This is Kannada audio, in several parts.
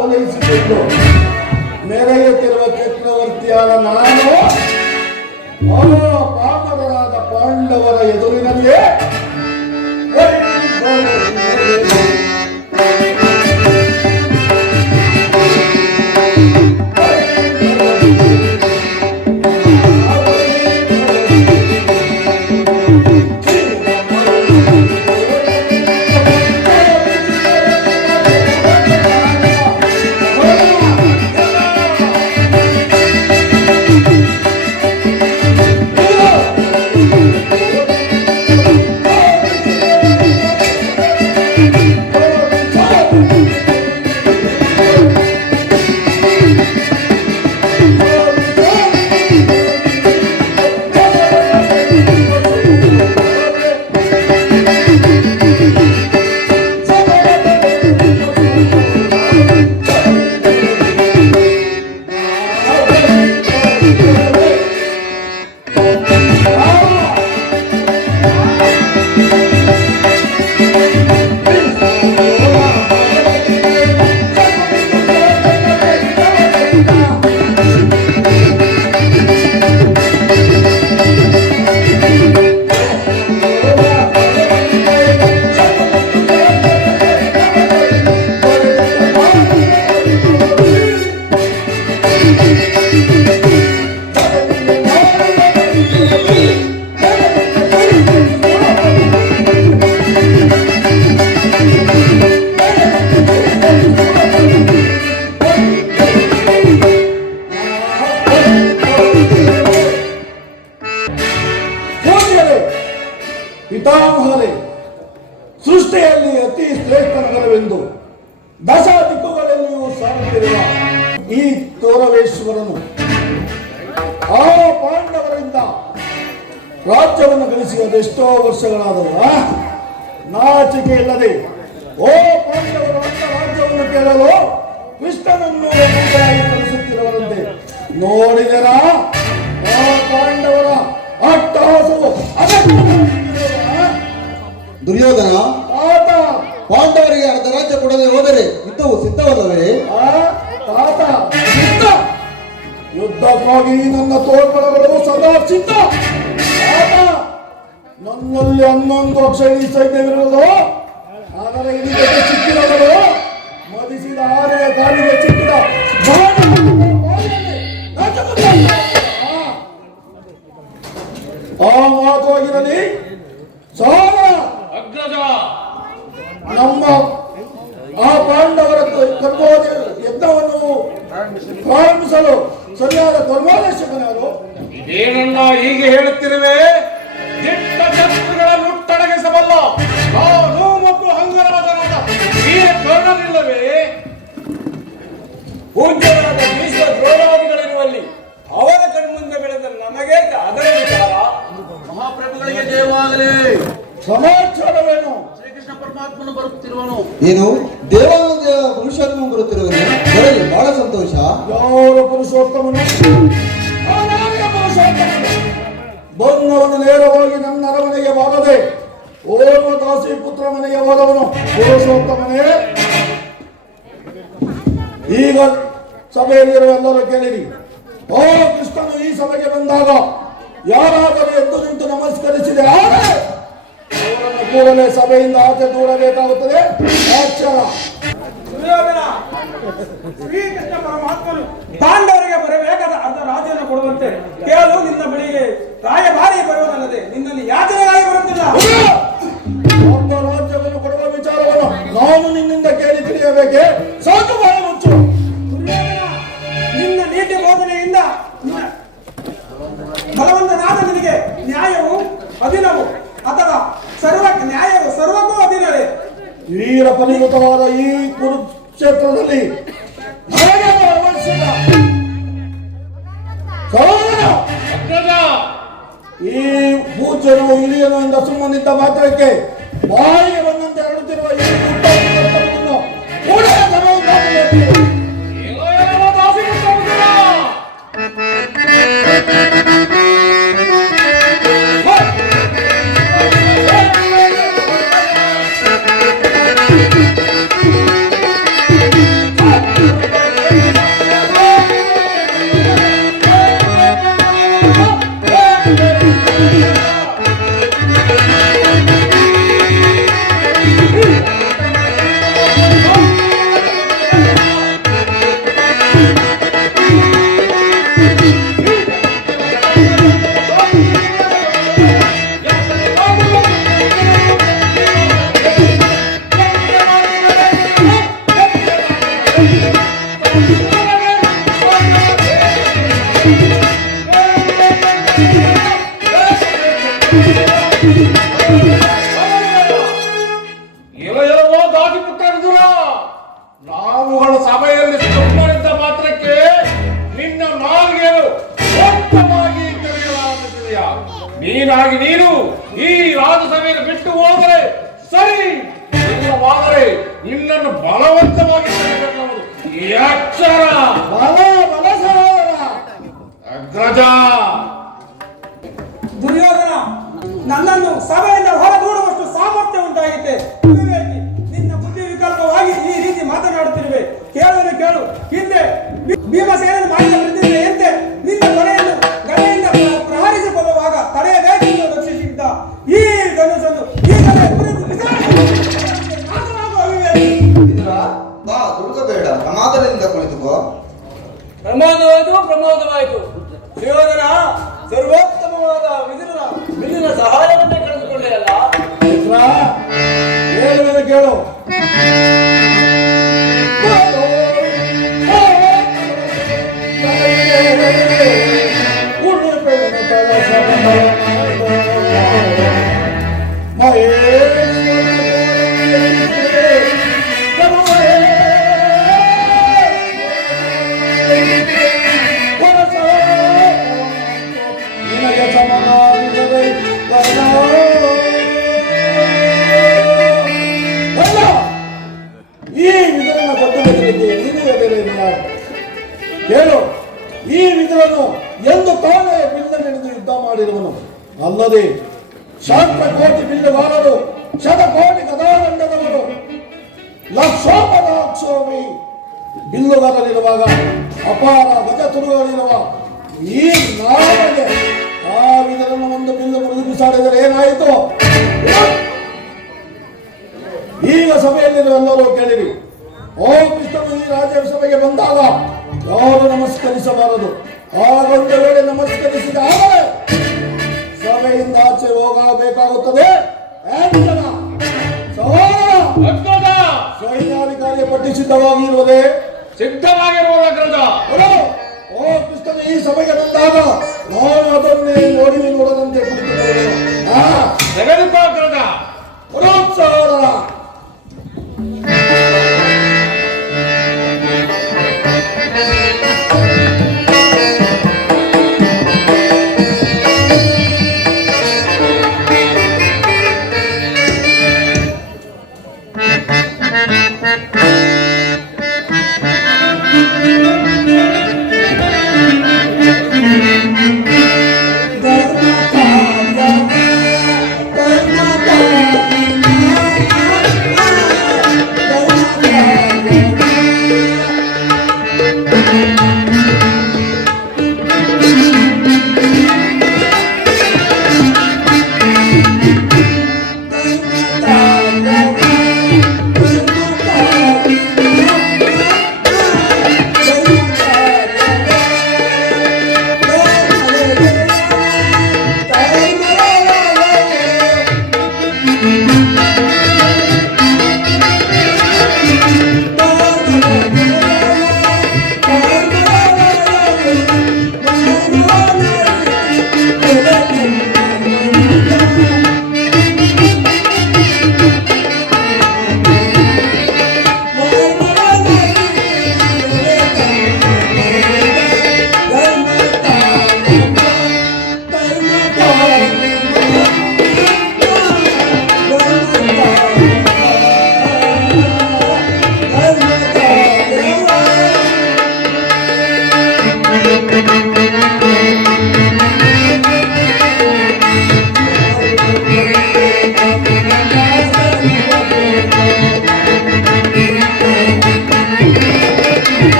ಒಲೈಸಿಕೊಂಡು ಮೆರೆಯುತ್ತಿರುವ ಚಕ್ರವರ್ತಿಯಾದ ನಾನು ಪಾಮರರಾದ ಪಾಂಡವರ ಎದುರಿನಲ್ಲೇ ಪಿತಾಮಹರೇ, ಸೃಷ್ಟಿಯಲ್ಲಿ ಅತಿ ಶ್ರೇಷ್ಠ ನಗರವೆಂದು ದಶ ದಿಕ್ಕುಗಳಲ್ಲಿಯೂ ಸಾರುತ್ತಿರುವ ಈ ತೋರವೇಶ್ವರನು ಆ ಪಾಂಡವರಿಂದ ರಾಜ್ಯವನ್ನು ಗಳಿಸಿ ಅದೆಷ್ಟೋ ವರ್ಷಗಳಾದವು. ನಾಚಿಕೆ ಇಲ್ಲದೆ ಓ ಪಾಂಡವರು ಅಂತ ರಾಜ್ಯವನ್ನು ಕೇಳಲು ಕೃಷ್ಣನನ್ನು ಕಳಿಸುತ್ತಿರುವರಂತೆ ನೋಡಿದರ ಆ ಪಾಂಡವರ ಅಟ್ಟಹಾಸವು ದುರ್ಯೋಧನ, ಪಾಂಡವರಿಗೆ ಅರ್ಧ ರಾಜ್ಯ ಕೊಡದೆ ಹೋದರೆ ಯುದ್ಧವು ಸಿದ್ಧವಲ್ಲವೇ? ಯುದ್ಧಕ್ಕಾಗಿ ನನ್ನ ತೋಳ್ಬಲಗಳು ಸದಾ ಸಿದ್ಧ. ನನ್ನಲ್ಲಿ 11 ಅಕ್ಷರಿ ಸೈನ್ಯವಿರುವುದು. ಆದರೆ ಇದಕ್ಕೆ ಸಿಕ್ಕಿದವರು ಮದಿಸಿದ ಆನೆಯ ಕಾಲಿಗೆ ಸಿಕ್ಕಿದ ಆ ಮಾತುವಾಗಿರಲಿ. ಸಾಲ ಅಗ್ರಜ, ನಮ್ಮ ಆ ಪಾಂಡವರ ಯಜ್ಞವನ್ನು ಪ್ರಾರಂಭಿಸಲು ಸರಿಯಾದ ಕರ್ಮಾದೇಶಕನಾರು. ಇದೇನನ್ನ ಹೀಗೆ ಹೇಳುತ್ತಿರುವೆ? ದಿಟ್ಟ ಶಸ್ತ್ರಗಳ ಮುಟ್ಟಡಗಿಸಬಲ್ಲ ನಾನು ಮತ್ತು ಅಂಗರಾಜನಾದ ಈ ಕರ್ಣನಿಲ್ಲವೇ? ಪೂಜ್ಯರಾದ ಭೀಷ್ಮ ದ್ರೋಣಾದಿಗಳಿರುವಲ್ಲಿ ಅವರ ಕಣ್ಮುಂದೆ ಬೆಳೆದ ನಮಗೆ ಅದರ ವಿಚಾರ. ಮಹಾಪ್ರಭುಗಳಿಗೆ ಜಯವಾಗಲಿ. ಸಮಾಚಾರವೇನು? ಶ್ರೀಕೃಷ್ಣ ಪರಮಾತ್ಮನು ಬರುತ್ತಿರುವನು. ಏನು ದೇವಾಲಯ ಪುರುಷೋತ್ತಮ ಬರುತ್ತಿರುವನು? ಬರಲಿ, ಬಹಳ ಸಂತೋಷ. ಯಾವ ಪುರುಷೋತ್ತಮನು? ಬಂದವನು ನೇರವಾಗಿ ನನ್ನ ಅರಮನೆಗೆ ಬಾರದೆ ಓರ್ವ ದಾಸಿ ಪುತ್ರ ಮನೆಗೆ ಹೋದವನು ಪುರುಷೋತ್ತಮನೇ. ಈಗ ಸಭೆಯಲ್ಲಿರುವ ಎಲ್ಲರೂ ಕೇಳಿರಿ. ಓ ಕೃಷ್ಣನು ಈ ಸಭೆಗೆ ಬಂದಾಗ ಯಾರಾದರೂ ಎದ್ದು ನಿಂತು ನಮಸ್ಕರಿಸಿದೆ ಆದರೆ ಅವರನ್ನು ಕೂಡಲೇ ಸಭೆಯಿಂದ ಆಚೆ ದೂಡಬೇಕಾಗುತ್ತದೆ. ಆಚಾರ ಶ್ರೀಕೃಷ್ಣ ಪರಮಾತ್ಮನು ಪಾಂಡವರಿಗೆ ಬರಬೇಕಾದ ಅರ್ಧ ರಾಜ್ಯವನ್ನು ಕೊಡುವಂತೆ ಕೇಳಲು ನಿನ್ನ ಬಳಿಗೆ ರಾಯಭಾರಿ ಬರುವುದಲ್ಲದೆ ನಿನ್ನಲ್ಲಿ ಯಾಚನೆಗಾಗಿ ಬರುತ್ತಿಲ್ಲ. ಒಬ್ಬ ರಾಜ್ಯವನ್ನು ಕೊಡುವ ವಿಚಾರವನ್ನು ನಾನು ನಿನ್ನಿಂದ ಕೇಳಿ ತಿಳಿಯಬೇಕೆ? ಸಾಕು ಬಾಯಿ ಮುಚ್ಚು. ನಿನ್ನ ನೀತಿ ಬೋಧನೆಯಿಂದ ಬಲವಂತನಾದ ನಿನಗೆ ನ್ಯಾಯವು ಅಧೀನವು ಅಥವಾ ನ್ಯಾಯವು ಸರ್ವಕ್ಕೂ ಅಧೀನವೇ? ವೀರ ಪರಿಮಿತವಾದ ಈ ಕುರುಕ್ಷೇತ್ರದಲ್ಲಿ ಈ ಪೂಜ್ಯನು ಇಲಿಯನು ಎಂದ ಸುಮ್ಮನಿದ್ದ ಮಾತ್ರಕ್ಕೆ ಬಾಯಿಗೆ ಬಂದಂತೆ ಹರಡುತ್ತಿರುವ ಈ ಕೂಡಲೇ ಎಲ್ಲವೋ ದಾಟಿ ಪುಟ್ಟರಿದುರ ನಾವುಗಳ ಸಭೆಯಲ್ಲಿ ಸುಮ್ಮನಿದ್ದ ಮಾತ್ರಕ್ಕೆ ನಿನ್ನ ನಾಲ್ಗೆಯನ್ನು ಸ್ವಂತವಾಗಿ ತೆರೆಯಲಾಗುತ್ತದೆಯ ನೀನಾಗಿ ನೀನು ಈ ರಾಜಸಭೆಯನ್ನು ಬಿಟ್ಟು ಹೋದರೆ ಸರಿ, ಇಲ್ಲವಾದರೆ ನಿನ್ನನ್ನು ಬಲವಂತವಾಗಿ ತೆರೆಯಲಾಗುವುದು. ಎಚ್ಚರ ಬಲ ಬಲ ಸಹೋದರ. ಅಗ್ರಜ. ದುರ್ಯೋಧನ, ನನ್ನನ್ನು ಸಭೆಯಿಂದ ಹೊರದೂಡುವಷ್ಟು ಸಾಮರ್ಥ್ಯ ಉಂಟಾಗಿದೆ. ವಿವೇಕಿ, ನಿನ್ನ ಬುದ್ಧಿ ವಿಕಲ್ಪವಾಗಿ ಈ ರೀತಿ ಮಾತನಾಡುತ್ತಿರುವೆ. ಕೇಳಲು ಕೇಳು. ಹಿಂದೆ ಭೀಮಸೇನನು ಮಾಡಿದ ಪ್ರತಿಜ್ಞೆಯಂತೆ ನಿನ್ನ ಕೊನೆಯನ್ನು ಗದೆಯಿಂದ ಪ್ರಹರಿಸಿಕೊಳ್ಳುವಾಗ ತಡೆಯಬೇಕೆಂದು ರಕ್ಷಿಸಿದ್ದ ಈ ಧನುಸನ್ನು ಈಗಲೇ ಮುರಿದು ಬಿಸಾಡಿಸುವಂತೆ ನಾಶವಾಗುವ ವಿವೇಕಿ. ಇದರ ಬಾ ದುಡುಕಬೇಡ, ಸಮಾಧಾನದಿಂದ ಕುಳಿತುಕೋ. ಪ್ರಮೋದವಾಯಿತು. ದುರ್ಯೋಧನ, ಸರ್ವೋತ್ತಮವಾದ ವಿದುರನ ಸಹಾಯವನ್ನೇ ಕಳೆದುಕೊಂಡೆ ಅಲ್ಲ. ಮಿತ್ರ, ಹೇಳುವುದು ಕೇಳು. ನಿನಗೆ ಸಮನಾಗಿರದೆ ಅಲ್ಲ, ಈ ವಿಧರನ್ನ ಕೊಟ್ಟು ಬೆದರಿಕೆ ನೀನೇ ಬೇರೆ ಇಲ್ಲ. ಕೇಳು, ಈ ವಿಧರನು ಎಂದು ತಾನೇ ಬಿಲ್ಲ ಹಿಡಿದು ಯುದ್ಧ ಮಾಡಿರುವನು ಅಲ್ಲದೆ ಶಾಂತಕೋಟಿ ಬಿಲ್ಲುಗಾರರು, ಶತಕೋಟಿ ಗದಾದಂಡದವರು, ಲಕ್ಷೋಪದಾಕ್ಷೋಮಿ ಬಿಲ್ಲುಗಾರರಿರುವಾಗ, ಅಪಾರ ಗಜ ತುರುಗಳಿರುವ ಈ ನಾಮಗೆ ಆ ವಿಧರನ್ನು ಒಂದು ಬಿಲ್ಲು ಮುರಿದು ಬಿಸಾಡಿದರೆ ಏನಾಯಿತು? ಈಗ ಸಭೆಯಲ್ಲಿರುವೆಲ್ಲರೂ ಕೇಳಿರಿ. ಓ ಕೃಷ್ಣನು ಈ ರಾಜ್ಯಸಭೆಗೆ ಬಂದಾಗ ಯಾರು ನಮಸ್ಕರಿಸಬಾರದು. ಆಗೊಂದು ವೇಳೆ ನಮಸ್ಕರಿಸಿದ ಆದರೆ ಸಭೆಯಿಂದ ಆಚೆ ಹೋಗಬೇಕಾಗುತ್ತದೆ. ಸೈನ್ಯಾಧಿಕಾರಿಯ ಪಟ್ಟಿ ಸಿದ್ಧವಾಗಿರುವುದೇ? ಸಿದ್ಧವಾಗಿರುವುದು ಅಗ್ರಜ. ಓ ಕೃಷ್ಣನು ಈ ಸಭೆಗೆ ಬಂದಾಗ ನಾನು ಅದನ್ನೇ ನೋಡದಂತೆ ಕುಳಿತುಕೊಳ್ಳುವೆನು. ತೆಗೆದುಕೋ ಅಗ್ರಜ. ಸಹೋದರ, ಧರ್ಮ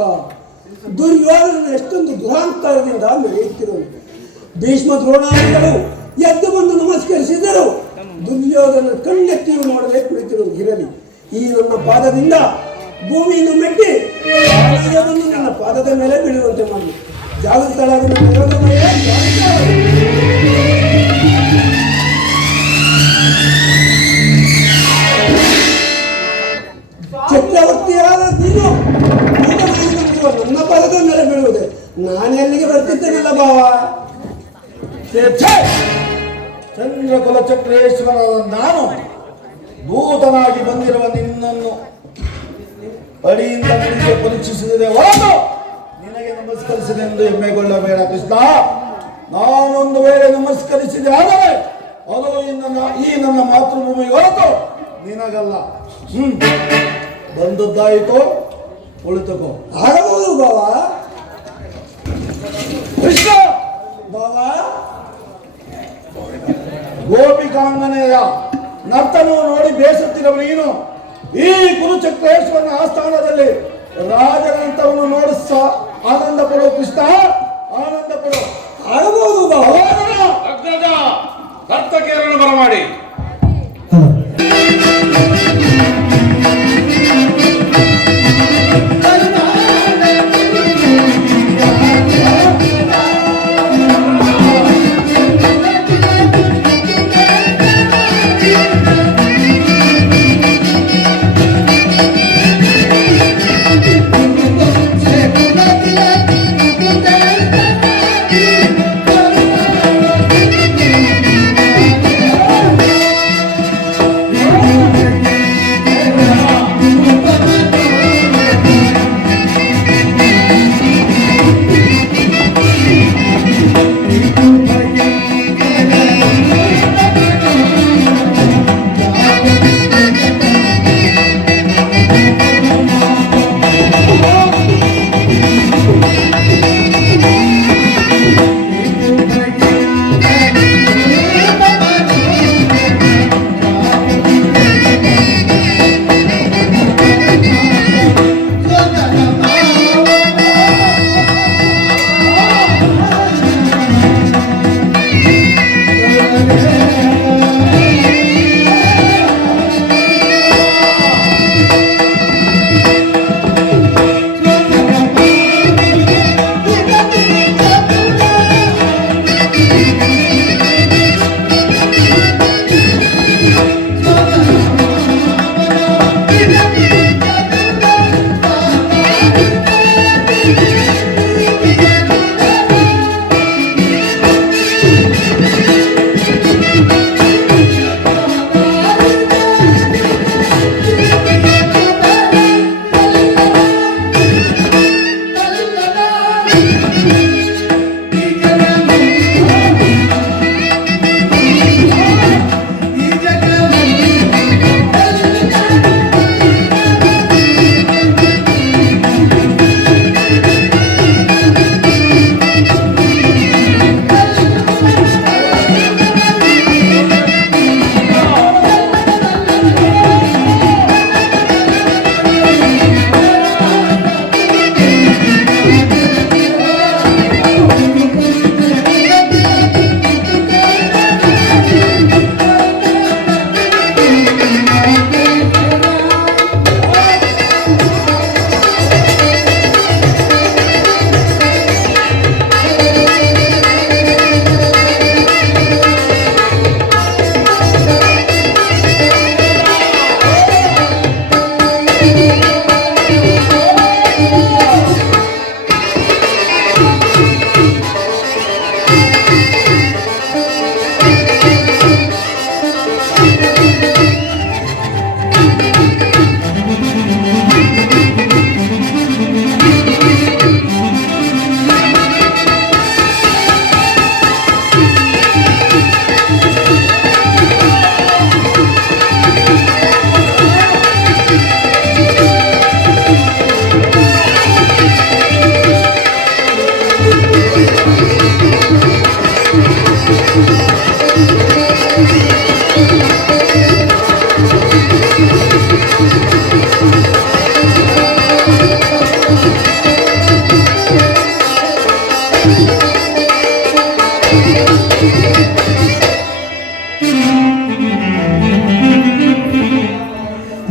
ಆಹಾ, ದುರ್ಯೋಧನ ಎಷ್ಟೊಂದು ದುರಾಂಕಾರದಿಂದ ಮೆರೆಯುತ್ತಿರುವನು. ಭೀಷ್ಮ ದ್ರೋಣಾದಿಗಳು ಎದ್ದು ಬಂದು ನಮಸ್ಕರಿಸಿದರು. ದುರ್ಯೋಧನ ಕಣ್ಣೆತ್ತಿಯೂ ನೋಡದೆ ಕುಳಿತಿರುವುದು ಇರಲಿ. ಈ ನನ್ನ ಪಾದದಿಂದ ಭೂಮಿಯನ್ನು ಮೆಟ್ಟಿ ಆಲಯವನ್ನು ನನ್ನ ಪಾದದ ಮೇಲೆ ಬೀಳುವಂತೆ ಮಾಡಿ ಜಾಗೃತಳಾದ ನನ್ನ ಯೋಗಮಯ ಚಕ್ರವರ್ತಿಯಾದ ನೀನು ನನ್ನ ಪಾದದ ಮೇಲೆ ಬೀಳುವುದೇ? ನಾನೆಲ್ಲಿಗೆ ಬರ್ತಿದ್ದೇನಲ್ಲ ಬಾವ. ಚಂದ್ರಕುಲ ಚಕ್ರೇಶ್ವರನಾದ ನಾನು ದೂತನಾಗಿ ಬಂದಿರುವ ನಿನ್ನನ್ನು ಅಡಿಯಿಂದ ನಿನಗೆ ಪರೀಕ್ಷಿಸಿದರೆ ಹೊರತು ನಿನಗೆ ನಮಸ್ಕರಿಸಿದೆಂದು ಹೆಮ್ಮೆಗೊಳ್ಳಬೇಡ ಕೃಷ್ಣ. ನಾನೊಂದು ವೇಳೆ ನಮಸ್ಕರಿಸಿದೆ ಆದರೆ ಅದು ಈ ನನ್ನ ಮಾತೃಭೂಮಿಗೆ ಹೊರತು ನಿನಗಲ್ಲ. ಬಂದದ್ದಾಯಿತು, ಉಳಿತುಕೋ. ಆಗಬಹುದು ಬಾವ. ಕೃಷ್ಣ ಬಾವ, ಗೋಪಿಕಾಂಗನೆಯ ನರ್ತನವು ನೋಡಿ ಬೇಸತ್ತಿರುವ ನೀನು ಈ ಕುರುಚಕ್ರೇಶ್ವರನ ಆಸ್ಥಾನದಲ್ಲಿ ರಾಜನಂತವನ್ನು ನೋಡಿಸ ಆನಂದ ಪಡು ಕೃಷ್ಣ, ಆನಂದ ಪಡು. ಆಗಬಹುದು ಬಾವ. ಅಗ್ರಜ ನರ್ತಕಿಯರನ್ನು ಬರಮಾಡಿ.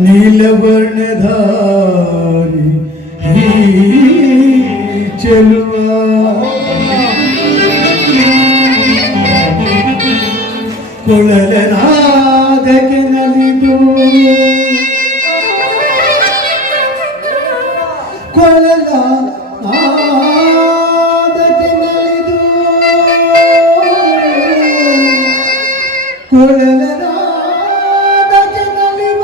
ನೀಲವರ್ಣಧಾರಿ ಈ ಚೆಲುವ ಕೊಳಲನಾದಕ್ಕೆ ನಲಿದು ಕೊಳಲನಾದಕ್ಕೆ ನಲಿದು ಕೊಳಲನಾದಕ್ಕೆ ನಲಿವ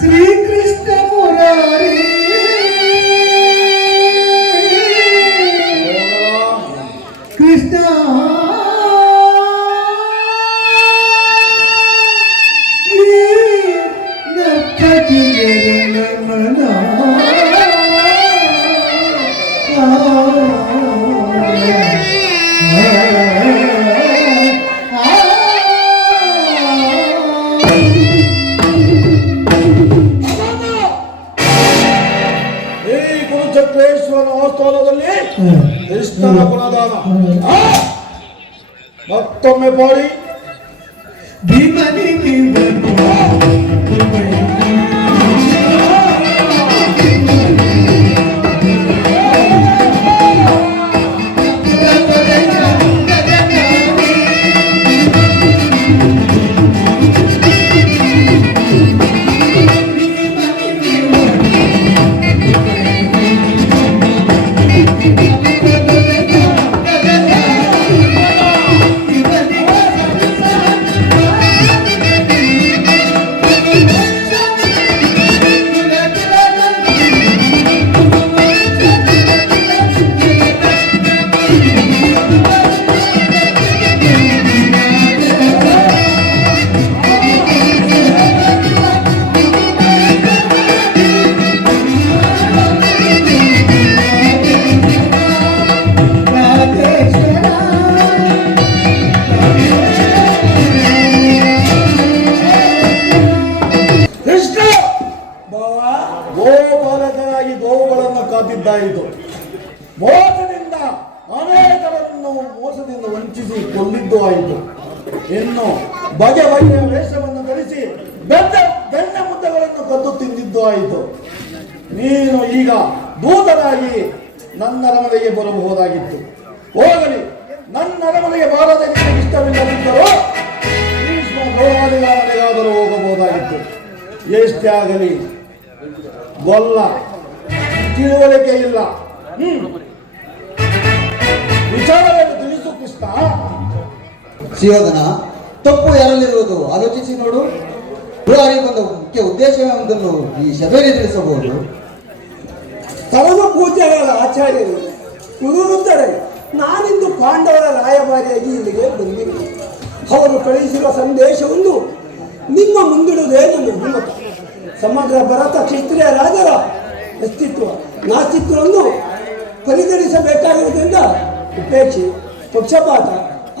ಶ್ರೀಕೃಷ್ಣ ಮುರಾರಿ ಕೃಷ್ಣ ಈ ಕುರುಚಕ್ರೇಶ್ವರನ ಆಸ್ಥಾನದಲ್ಲಿ ಕೃಷ್ಣನ ಗುಣದಾನ ಮತ್ತೊಮ್ಮೆ ಪಾಡಿ. ಭೀಮನಿಗೆ ಕೃಷ್ಣ ಗೋಪಾಲಕರಾಗಿ ಗೋವುಗಳನ್ನು ಕಾದಿದ್ದಾಯಿತು. ಮೋಸದಿಂದ ಅನೇಕರನ್ನು ಮೋಸದಿಂದ ವಂಚಿಸಿ ಕೊಂದಿದ್ದು ಆಯಿತು. ಇನ್ನು ಬಗೆ ಬಗೆಯ ವೇಷವನ್ನು ಧರಿಸಿ ಬೆಣ್ಣ ಮುದ್ದೆಗಳನ್ನು ಕದ್ದು ತಿಂದಿದ್ದು ಆಯಿತು. ನೀನು ಈಗ ದೂತರಾಗಿ ನನ್ನ ಅರಮನೆಗೆ ಬರಬಹುದಾಗಿತ್ತು. ಹೋಗಲಿ, ನನ್ನ ಅರಮನೆಗೆ ಬಾರದೆ ನಿನಗೆ ಇಷ್ಟವಿಲ್ಲದಿದ್ದರೂ ಭೀಷ್ಮ ದ್ರೌಪದಿಗಳ ಮನೆಗಾದರೂ ಹೋಗಬಹುದಾಗಿತ್ತು. ಎಷ್ಟೇ ಆಗಲಿ ಗೊಲ್ಲ, ತಿಳುವಳಿಕೆ ಇಲ್ಲ. ವಿಚಾರವನ್ನು ತಿಳಿಸು ಕೃಷ್ಣ. ಸುಯೋಧನ, ತಪ್ಪು ಯಾರಲ್ಲಿರುವುದು ಆಲೋಚಿಸಿ ನೋಡು. ಗುರುವಾರಿಗೆ ಬಂದ ಮುಖ್ಯ ಉದ್ದೇಶವೆಂಬುದನ್ನು ಈ ಸಭೆಯಲ್ಲಿ ತಿಳಿಸಬಹುದು. ಪರಮ ಪೂಜ್ಯರಾದ ಆಚಾರ್ಯರು ಕುರುರುತ್ತಾರೆ. ನಾನಿಂದು ಪಾಂಡವರ ರಾಯಭಾರಿಯಾಗಿ ಇಲ್ಲಿಗೆ ಬಂದಿರುವೆ. ಅವರು ಕಳುಹಿಸಿರುವ ಸಂದೇಶವನ್ನು ನಿಮ್ಮ ಮುಂದಿಡುವುದೇ ನನ್ನ ಹಿಮ್ಮತ. ಸಮಗ್ರ ಭರತ ಕ್ಷತ್ರಿಯ ರಾಜರ ಅಸ್ತಿತ್ವ ನಾಸ್ತಿತ್ವವನ್ನು ಪರಿಗಣಿಸಬೇಕಾಗಿರುವುದರಿಂದ ಉಪೇಕ್ಷೆ, ಪಕ್ಷಪಾತ,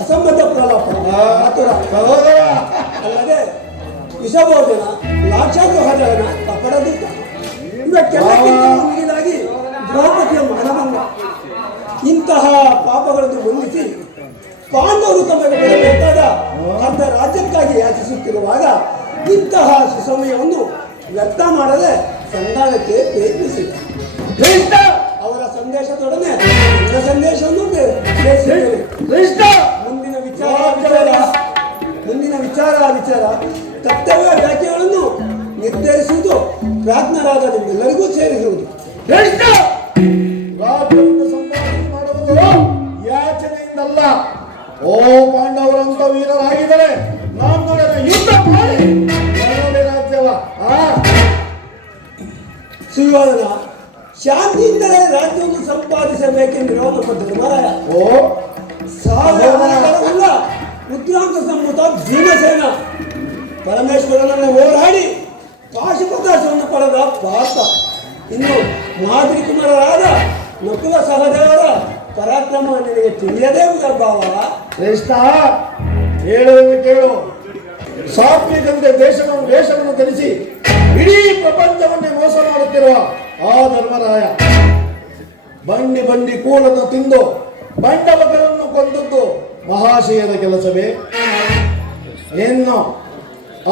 ಅಸಂಬದ್ಧ ಪ್ರಲಾಪ, ಆತುರ, ಅಲ್ಲದೆ ವಿಷಭೋಜನ, ಲಾಕ್ಷಾಗ್ರಹಜನ, ಕಪಡದಿದ್ದ ಇವಕ್ಕೆಲ್ಲಕ್ಕಿಂತ ಮಿಗಿಲಾಗಿ ದ್ರೌಪದಿಯ ಮಾನಭಂಗ ಇಂತಹ ಪಾಪಗಳನ್ನು ಹೊಂದಿಸಿ ಪಾಂಡವರು ತಮಗೆ ಬರಬೇಕಾದ ಅರ್ಧ ರಾಜ್ಯಕ್ಕಾಗಿ ಯಾಚಿಸುತ್ತಿರುವಾಗ ಇಂತಹ ಸುಸಮಯವನ್ನು ವ್ಯರ್ಥ ಮಾಡದೆ ಸಂಧಾನಕ್ಕೆ ಪ್ರಯತ್ನಿಸಿದ. ಅವರ ಸಂದೇಶದೊಡನೆ ನನ್ನ ಸಂದೇಶವನ್ನು ತಿಳಿಸಿದ್ದೇವೆ. ಮುಂದಿನ ವಿಚಾರ ಕರ್ತವ್ಯ ವ್ಯಾಖ್ಯೆಗಳನ್ನು ನಿರ್ಧರಿಸುವುದು ಪ್ರಾಜ್ಞರಾದ ನಿಮ್ಮೆಲ್ಲರಿಗೂ ಸೇರಿರುವುದು. ರಾಜ್ಯವನ್ನು ಸಂಪಾದನೆ ಮಾಡುವುದು ಯಾಚನೆಯಿಂದಲ್ಲ. ಓ ಪಾಂಡವರಂತ ವೀರರಾಗಿದ್ದರೆ ನಮ್ಮೊಡನೆ ಯುದ್ಧ ಮಾಡಿ ರಾಜ್ಯವ ಸುಯೋಧನ, ಶಾಂತಿಯಿಂದಲೇ ರಾಜ್ಯವನ್ನು ಸಂಪಾದಿಸಬೇಕೆಂದಿರುವ ನಮ್ಮ ಧರ್ಮರಾಯ. ಓ ಸಾಧಾರಣ ರುದ್ರಾಂಶ ಸಂಭೂತ ಭೀಮಸೇನ ಪರಮೇಶ್ವರನನ್ನು ಹೋರಾಡಿ ಪಾಶುಪತಾಸವನ್ನು ಪಡೆದ ಪಾರ್ಥ. ಇನ್ನು ಮಾದರಿ ಕುಮಾರರಾದ ನಕುಲ ಸಹದೇವರ ಪರಾಕ್ರಮ ನಿನಗೆ ತಿಳಿಯದೇ ಭಾವ. ಶ್ರೇಷ್ಠ, ಹೇಳುವುದು ಕೇಳು. ಸಾತ್ವಿಕಂತೆ ವೇಷವನ್ನು ಧರಿಸಿ ಇಡೀ ಪ್ರಪಂಚವನ್ನೇ ಮೋಸ ಮಾಡುತ್ತಿರುವ ಆ ಧರ್ಮರಾಯ ಬಂಡಿ ಕೂಳನ್ನು ತಿಂದು ಬಂಡವಗಳನ್ನು ಕೊಂದದ್ದು ಮಹಾಶಯದ ಕೆಲಸವೇ? ಇನ್ನು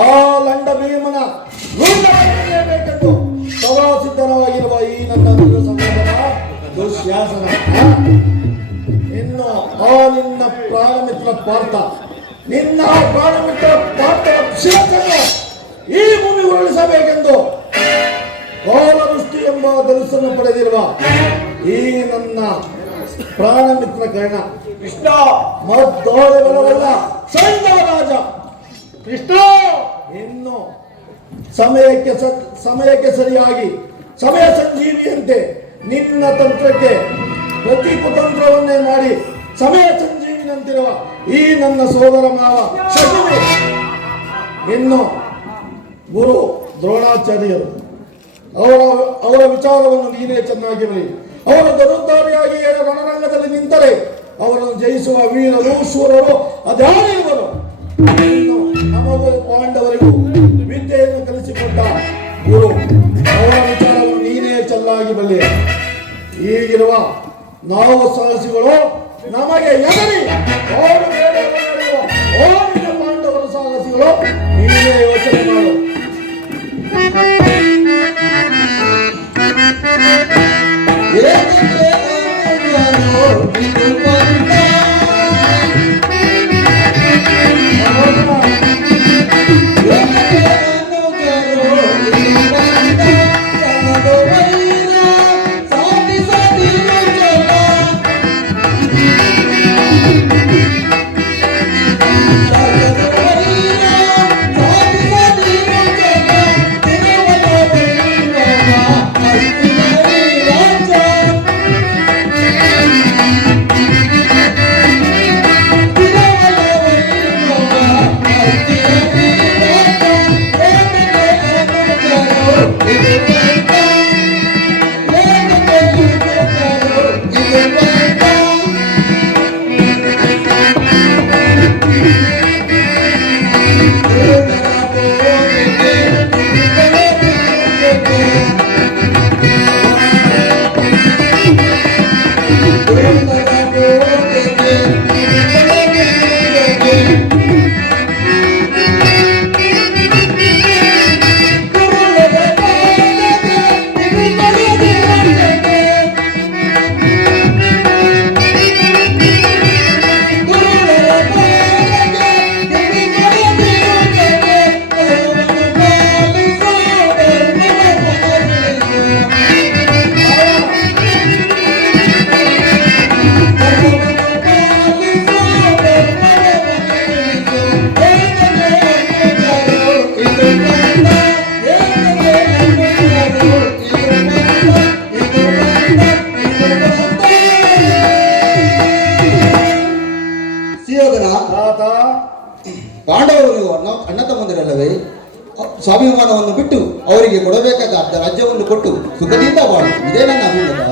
ಆ ಲಂಡ ಭೀಮನ ಬಂಧನವಾಗಿರುವ ಈ ನನ್ನ ಮೃಗ ಸಹೋದರ ದುಶ್ಯಾಸನ ಇನ್ನು ಆ ನಿನ್ನ ಪ್ರಾಣಮಿತ್ರ ಪಾರ್ಥ ನಿನ್ನ ಪ್ರಾಣಮಿತ್ರ ಪಾರ್ಥನ ಶಿರವನ್ನು ಈ ಭೂಮಿ ಉರುಳಿಸಬೇಕೆಂದು ಕಾಲವೃಷ್ಟಿ ಎಂಬ ಧನುಸ್ಸನ್ನು ಪಡೆದಿರುವ ಈ ನನ್ನ ಪ್ರಾಣಮಿತ್ರ ಕರ್ಣ ಕೃಷ್ಣ ಮದ್ದೋಳೆ ಬಲವಲ್ಲ ಸೈನ್ಯವ ರಾಜ ಕೃಷ್ಣ ಇನ್ನು ಸಮಯಕ್ಕೆ ಸರಿಯಾಗಿ ಸಮಯ ಸಂಜೀವಿಯಂತೆ ನಿನ್ನ ತಂತ್ರಕ್ಕೆ ಪ್ರತಿ ಕುತಂತ್ರವನ್ನೇ ಮಾಡಿ ಸಮಯ ಸಂಜೀವಿನಂತಿರುವ ಈ ನನ್ನ ಸೋದರ ಮಾವ ಶಕುನಿ ಇನ್ನು ಗುರು ದ್ರೋಣಾಚಾರ್ಯರು ಅವರ ವಿಚಾರವನ್ನು ನೀನೇ ಚೆನ್ನಾಗಿ ಬಳಿ ಅವರು ಧನುರ್ಧಾರಿಯಾಗಿ ರಣರಂಗದಲ್ಲಿ ನಿಂತರೆ ಅವರನ್ನು ಜಯಿಸುವ ವೀರರು ಶೂರರು ಅದ್ಯಾರಿರುವರು ಇನ್ನು ನಮಗೂ ಪಾಂಡವರಿಗೂ ವಿದ್ಯೆಯನ್ನು ಕಲಿಸಿಕೊಟ್ಟ ಗುರು ಅವರ ವಿಚಾರವನ್ನು ನೀನೇ ಚೆನ್ನಾಗಿ ಬಲ್ಲೆ ಈಗಿರುವ ನಾವು ಸಾಹಸಿಗಳು ನಮಗೆ ಎದರಿ ಅವರು ನಡೆಯುವ ಓಮಿನ ಪಾಂಡವರ ಸಾಹಸಿಗಳು ನೀನೇ ಯೋಚನೆ ಮಾಡು ಪಾಂಡವರು ನೀವು ಅಣ್ಣ ತಮ್ಮಂದಿರಲ್ಲವೇ ಸ್ವಾಭಿಮಾನವನ್ನು ಬಿಟ್ಟು ಅವರಿಗೆ ಕೊಡಬೇಕಾದ ಅರ್ಧ ರಾಜ್ಯವನ್ನು ಕೊಟ್ಟು ಸುಖದಿಂದ ಬಾಳು ಇದೇ ನನ್ನ ಅಭಿಮತ.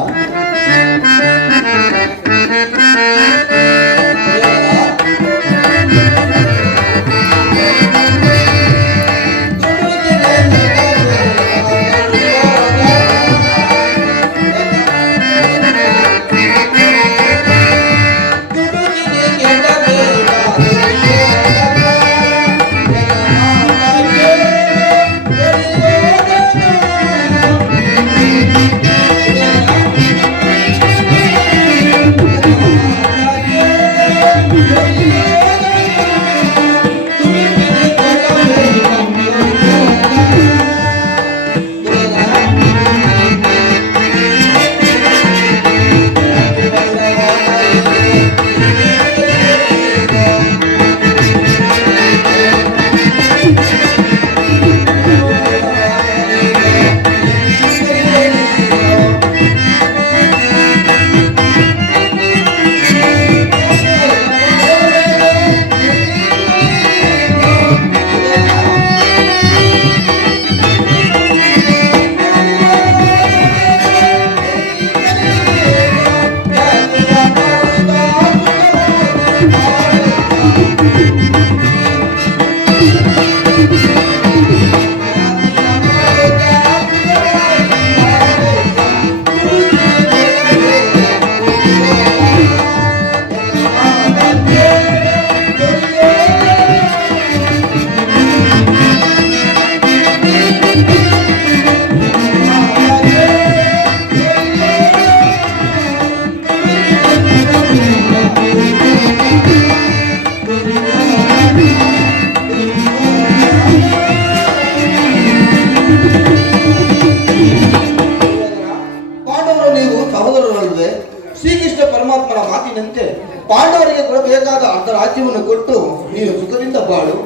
ಮಾತಿನಂತೆ ಪಾಂಡವರಿಗೆ ಕೊಡಬೇಕಾದ ಅರ್ಧ ರಾಜ್ಯವನ್ನು ಕೊಟ್ಟು ನೀನು ಸುಖದಿಂದ ಬಾಳು.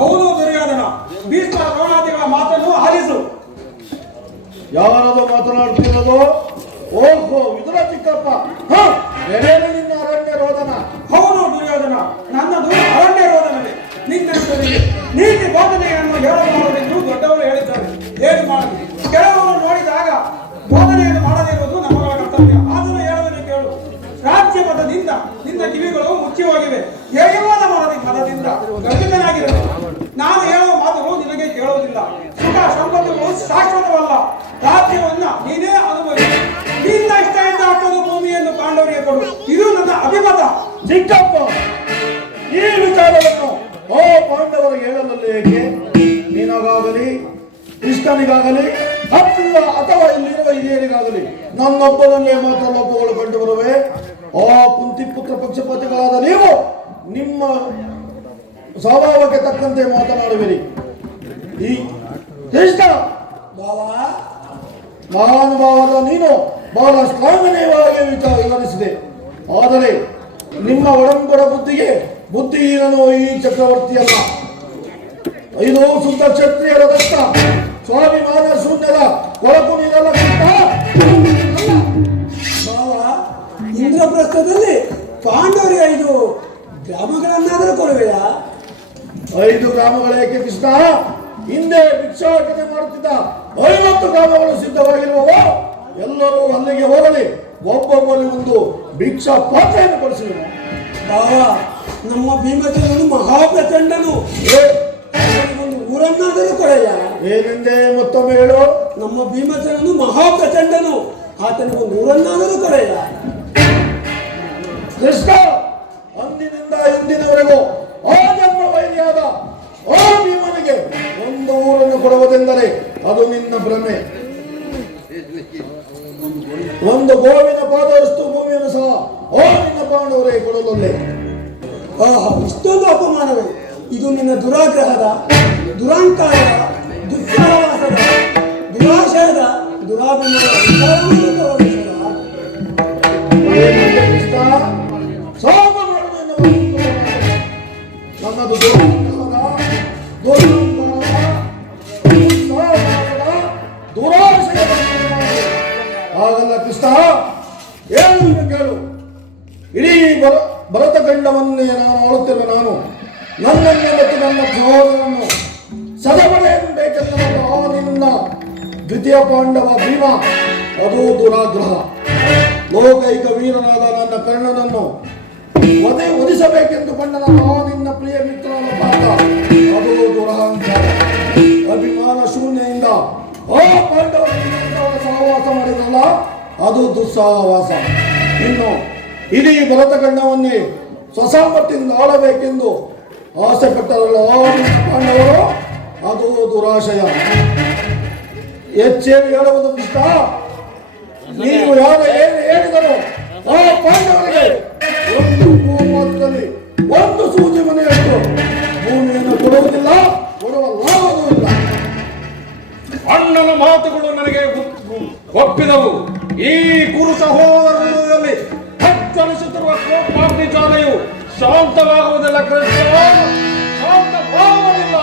ಹೌದು ದುರ್ಯೋಧನ, ಭೀಷ್ಮ ದ್ರೋಣಾದಿಗಳ ಮಾತನ್ನು ಆಲಿಸು. ಯಾರದು ಮಾತನಾಡ್ತಿರೋದು? ಓಹೋ, ವಿದುರ ಚಿಕ್ಕಪ್ಪ. ಎಡೆಯಲ್ಲಿ ನಿನ್ನ ಅರಣ್ಯ ರೋದನ. ಹೌದು ದುರ್ಯೋಧನ, ನನ್ನದು ಅರಣ್ಯ ರೋಧನವೇ. ನಿನ್ನಂತರಿಗೆ ನೀತಿ ಬೋಧನೆಯನ್ನು ಹೇಳಬಾರದೆಂದು ದೊಡ್ಡವರು ಹೇಳಿದ್ದಾರೆ. ಏನು ಮಾಡಲಿ, ಕೆಲವರು ನೋಡಿದಾಗ ಬೋಧನೆಯನ್ನು ಮಾಡದಿರುವುದು ನಮ್ಮಗಳ ಕರ್ತವ್ಯ. ಆದರೂ ಹೇಳುವುದನ್ನು ಕೇಳು. ರಾಜ್ಯ ಮತದಿಂದ ನಿನ್ನ ಕಿವಿಗಳು ಮುಖ್ಯವಾಗಿವೆ. ಹೇಯವಾದ ಮತದಿಂದ ಗರ್ಭಿತನಾಗಿರಬೇಕು. ನಾನು ಹೇಳುವ ಮಾತುಗಳು ನಿನಗೆ ಕೇಳುವುದಿಲ್ಲ. ಸುಖ ಸಂಪತ್ತುಗಳು ಶಾಶ್ವತವಲ್ಲ. ರಾಜ್ಯವನ್ನ ನೀನೇ ಅನುಭವಿಸಿ. ನಿನ್ನ ಇಷ್ಟದಿಂದ ಹಾಕೋದು ಭೂಮಿಯನ್ನು ಪಾಂಡವರಿಗೆ ಕೊಡು. ಇದು ನನ್ನ ಅಭಿಮತ. ಚಿಕ್ಕಪ್ಪ, ಈ ವಿಚಾರವನ್ನು ಪಾಂಡವರಿಗೆ ಹೇಳಲಲ್ಲಿ ಏಕೆ? ನಿನಗಾಗಲಿ, ಕೃಷ್ಣನಿಗಾಗಲಿ, ಅಥವಾ ಇಲ್ಲಿರುವ ಹಿರಿಯರಿಗಾಗಲಿ ನನ್ನೊಬ್ಬರಲ್ಲೇ ಮಾತ್ರ ಲೋಪಗಳು ಕಂಡು ಬರುವೆ. ಕುಂತಿಪುತ್ರ ಪಕ್ಷಪಾತಿಗಳಾದ ನೀವು ನಿಮ್ಮ ಸ್ವಭಾವಕ್ಕೆ ತಕ್ಕಂತೆ ಮಾತನಾಡುವಿರಿ. ಈ ಕೃಷ್ಣ ಮಹಾನುಭಾವದ ನೀನು ಬಹಳ ಶ್ಲಾಘನೀಯವಾಗಿ ವಿವರಿಸಿದೆ. ಆದರೆ ನಿಮ್ಮ ಒಡಂಬಡ ಬುದ್ಧಿಹೀನನು ಈ ಚಕ್ರವರ್ತಿಯಲ್ಲ. ಇದು ಶುದ್ಧ ಕ್ಷತ್ರಿಯರ ದತ್ತ ಸ್ವಾಭಿಮಾನ ಶೂನ್ಯದ ಕೊಳಕು ನೀರಲ್ಲ. ಇಂದ್ರಪ್ರಸ್ಥದಲ್ಲಿ ಪಾಂಡವರಿಗೆ 5 ಗ್ರಾಮಗಳನ್ನಾದರೂ ಕೊಡುವೆಯಾ? 5 ಗ್ರಾಮಗಳೇಕೆ ಕೃಷ್ಣ? ಹಿಂದೆ ಭಿಕ್ಷಾಟನೆ ಮಾಡುತ್ತಿದ್ದ 50 ಗ್ರಾಮಗಳು ಸಿದ್ಧವಾಗಿರುವವು. ಎಲ್ಲರೂ ಅಲ್ಲಿಗೆ ಹೋಗಲಿ. ಒಬ್ಬೊಬ್ಬರಿಗೆ ಒಂದು ಭಿಕ್ಷಾ ಪಾತ್ರೆಯನ್ನು ಕೊಡಿಸುವೆ. ನಮ್ಮ ಭೀಮಸೇನನು ಮಹಾಪ್ರಚಂಡನು. ಒಂದು ಊರನ್ನಾದರೂ ಕೊಡೆಯ? ಏನೆಂದೇ ಮತ್ತೊಮ್ಮೆ ಹೇಳು. ನಮ್ಮ ಭೀಮಸೇನನು ಮಹಾಪ್ರಚಂಡನು. ಆತನಿಗೆ ಒಂದು ಊರನ್ನಾದರೂ ಕೊಡೆಯ? ಕೃಷ್ಣ, ಅಂದಿನಿಂದ ಇಂದಿನವರೆಗೂ ಜನ್ಮ ವೈರಿಯಾದ ಭೀಮನಿಗೆ ಒಂದು ಊರನ್ನು ಕೊಡುವುದೆಂದರೆ ಅದು ನಿನ್ನ ಭ್ರಮೆ. ಒಂದು ಗೋವಿನ ಪಾದದಷ್ಟು ಭೂಮಿಯನ್ನು ಸಹ ನಿನ್ನ ಪಾಂಡವರೇ ಕೊಡಲೊಲ್ಲೆ. ಇಷ್ಟೊಂದು ಅಪಮಾನವೇ? ಇದು ನಿನ್ನ ದುರಾಗ್ರಹದ, ದುರಾಂಕಾರದ, ದುಃಖಾವಾಸದ, ದುರಾಶಯದ, ದುರಾಭಿಮಾನದ ನನ್ನದು ದುರಾಶಯ ಹಾಗಲ್ಲ ಕೃಷ್ಣ. ಏನು ಕೇಳು. ಇಡೀ ಭರತಖಂಡವನ್ನೇ ನಾನು ಆಳುತ್ತಿರುವ ನಾನು ನನ್ನನ್ನೇ ಮತ್ತು ನನ್ನ ಸಹೋದರನ್ನು ಸದಪಡೆಯಬೇಕೆಂದು ನಿನ್ನ ದ್ವಿತೀಯ ಪಾಂಡವ ಭೀಮ, ಅದು ದುರಾಗ್ರಹ. ಲೋಕೈಕ ವೀರನಾದ ನನ್ನ ಕರ್ಣನನ್ನು ವಧಿಸಬೇಕೆಂದು ಕೊಂಡ ನಿನ್ನ ಪ್ರಿಯ ಮಿತ್ರನ ಪಾತ್ರ, ಅದು ದುರಹಂಕಾರ. ಅಭಿಮಾನ ಶೂನ್ಯದಿಂದ ಪಾಂಡವರ ಸಹವಾಸ ಮಾಡಿದ್ರಲ್ಲ, ಅದು ದುಸ್ಸಹವಾಸ. ಇನ್ನು ಇಡೀ ಭರತಖಂಡವನ್ನೇ ಸ್ವಸಾಮರ್ಥ್ಯದಿಂದ ಆಳಬೇಕೆಂದು ಆಸೆ ಪಟ್ಟರಲ್ಲ ಪಾಂಡವರು, ಅದು ದುರಾಶಯ. ಹೆಚ್ಚೇನು ಹೇಳುವುದು ಕೃಷ್ಣ? ನೀವು ಯಾರು ಏನು ಹೇಳಿದರು ಪಾಂಡವರಿಗೆ ಒಂದು ಭೂಮದಲ್ಲಿ ಒಂದು ಸೂಜಿ ಮನೆಯಷ್ಟು ಭೂಮಿಯನ್ನು ಕೊಡುವುದಿಲ್ಲ, ಕೊಡುವಲ್ಲಾಗುವುದೂ ಇಲ್ಲ. ಅಣ್ಣನ ಮಾತುಗಳು ನನಗೆ ಒಪ್ಪಿದವು. ಈ ಗುರು ಸಹೋದರರಲ್ಲಿ ಹಚ್ಚರಿಸುತ್ತಿರುವ ಕೋಪಾಗ್ನಿ ಜ್ವಾಲೆಯು ಶಾಂತವಾಗುವುದಿಲ್ಲ ಕೃಷ್ಣ, ಶಾಂತವಾಗುವುದಿಲ್ಲ.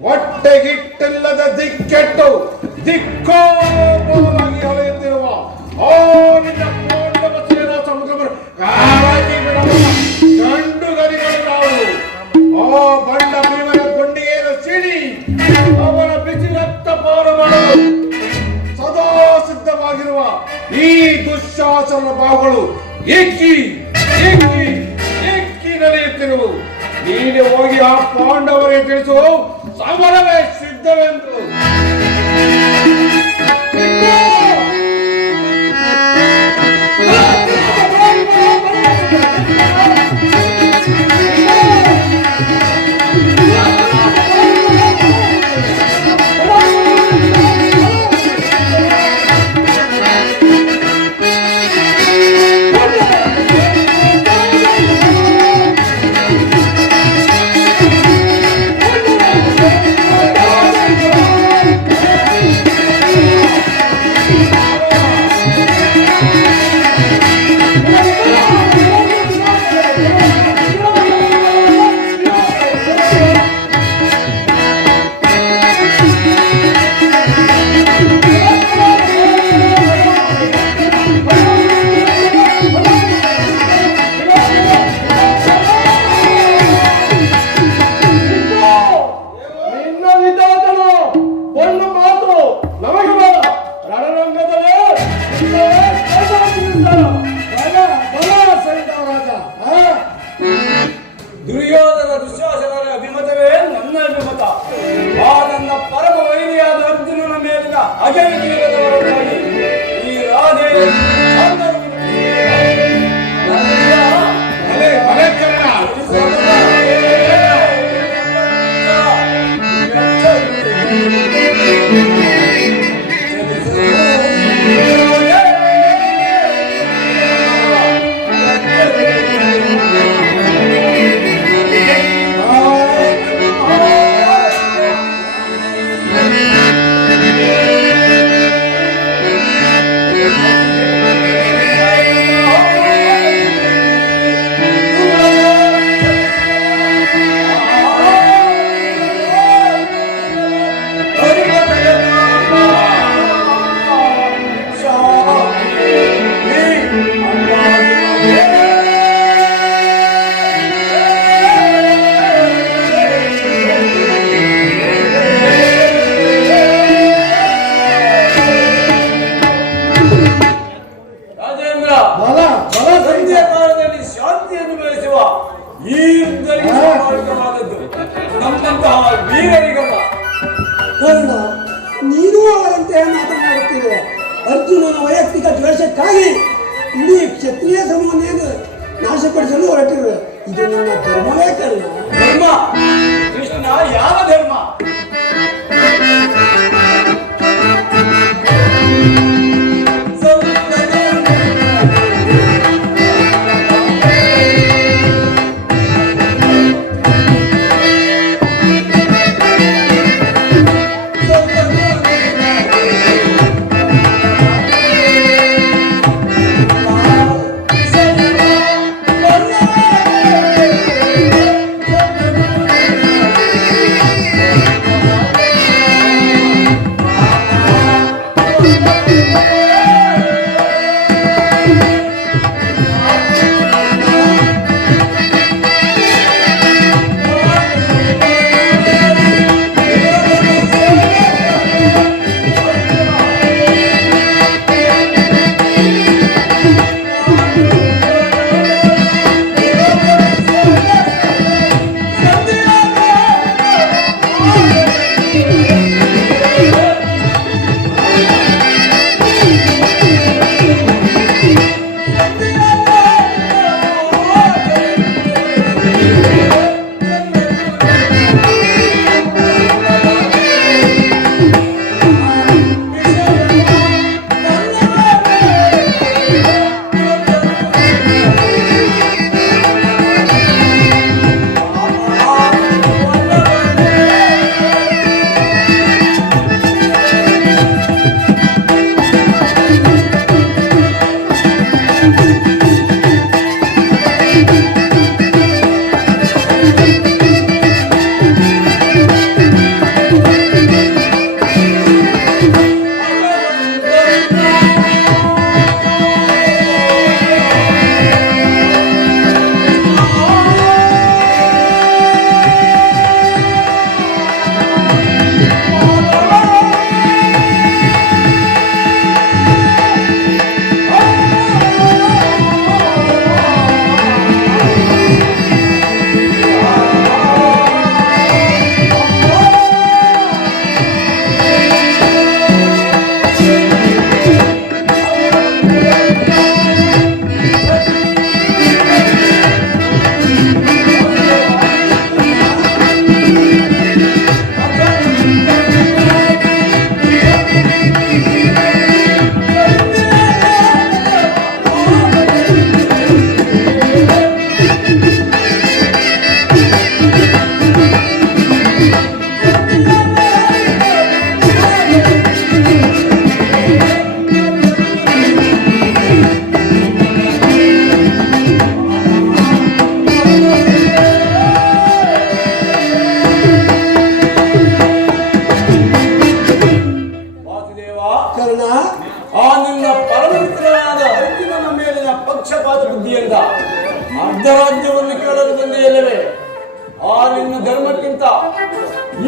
ಹೊಟ್ಟೆಗಿಟ್ಟಿಲ್ಲದ ದಿಕ್ಕೆಟ್ಟು ದಿಕ್ಕೋಪಾಗಿ ಅಲೆಯುತ್ತಿರುವ ಆ ನಿನ್ನ ಪಾಂಡವ ಸೇನಾ ಸಮುದ್ರವನ್ನು ಕಾವಾಗಿ ಬಿಡಲು ಗಂಡು ಗರಿಗಳು ನಾವು. ಆ ಬಂಡ ಭೀಮನ ಕೊಂಡಿಗೆಯನ್ನು ಸಿಡಿ ಅವನ ಬಿಸಿ ರಕ್ತ ಪಾನ ಮಾಡಲು ಸದಾ ಸಿದ್ಧವಾಗಿರುವ ಈ ದುಶ್ಯಾಸನ ಬಾಹುಗಳು ಎಕ್ಕಿ ಎಕ್ಕಿ ಎಕ್ಕಿ ನಡೆಯುತ್ತಿರುವು. ನೀನು ಹೋಗಿ ಆ ಪಾಂಡವರಿಗೆ ತಿಳಿಸು, ಸಮರವೇ ಸಿದ್ಧವೆಂದು. ದುರ್ಯೋಧನ ದುಶ್ಯಾಸನರ ಅಭಿಮತವೇ ನನ್ನ ಅಭಿಮತ. ಆ ನನ್ನ ಪರಮ ವೈರಿಯಾದ ಅರ್ಜುನನ ಮೇಲಿನ ಅಜಯೀರದವರಾಗಿ ಈ ರಾಧೆ ಶಾಂತಿಯನ್ನು ಬೆಳೆಸುವ ಈ ಯುದ್ಧದಲ್ಲಿ ಸ್ವಾಭಾವಿಕವಾದದ್ದು ನಮ್ಮಂತಹ ವೀರರಿಗಲ್ಲ. ಕರ್ಣ, ನೀನು ಅವರಂತೆ ಮಾತನಾಡುತ್ತಿರುವ ಅರ್ಜುನನ ವೈಯಕ್ತಿಕ ದ್ವೇಷಕ್ಕಾಗಿ ಇಡೀ ಕ್ಷತ್ರಿಯ ಸಮೂಹವನ್ನು ನಾಶಪಡಿಸಲು ಹೊರಟಿರುವೆ. ಇದು ನಿಮ್ಮ ಧರ್ಮವೇ ಕರ್ಣ? ಧರ್ಮ? ಕೃಷ್ಣ ಯಾವ ಧರ್ಮ?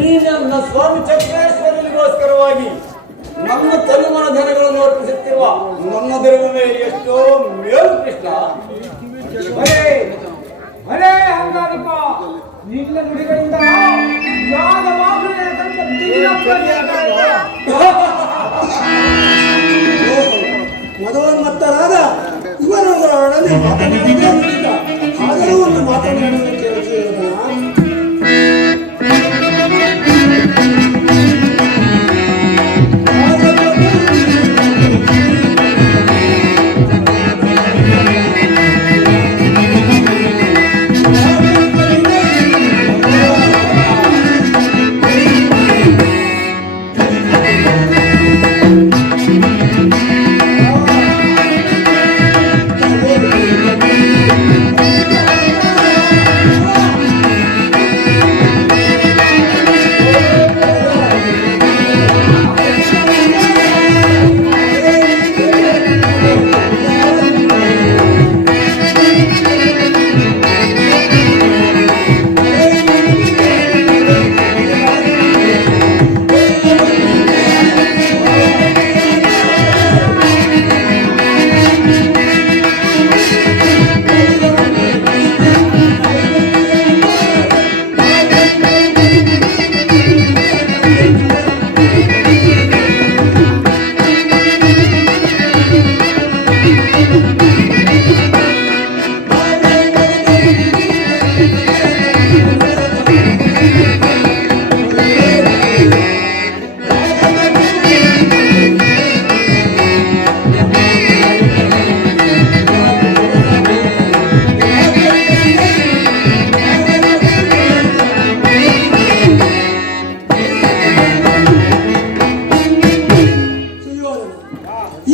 ಈ ನನ್ನ ಸ್ವಾಮಿ ಚಕ್ರೇಶ್ವರನಿಗೋಸ್ಕರವಾಗಿ ನಮ್ಮ ತನುಮನ ಧನಗಳನ್ನು ಅರ್ಪಿಸುತ್ತಿರುವ ನನ್ನ ದೈವ ಮೇಲೆ ಎಷ್ಟೋ ಮೇಲು ಕೃಷ್ಣ. ಅರೇ ಹಂಗಾರಪ್ಪ, ನಿನ್ನ ನುಡಿಗಳಿಂದ ಯಾಗ ಮಾತುಗಳ ತನಕ ಮದೋನ್ಮತ್ತರಾದ ಇವರೊಡನೆ ಮಾತನಾಡದೇ ನಿಂತ ಆದರೂ ಒಂದು ಮಾತನಾಡುವುದು ಕೇಳಿಸಿರೋದಾ?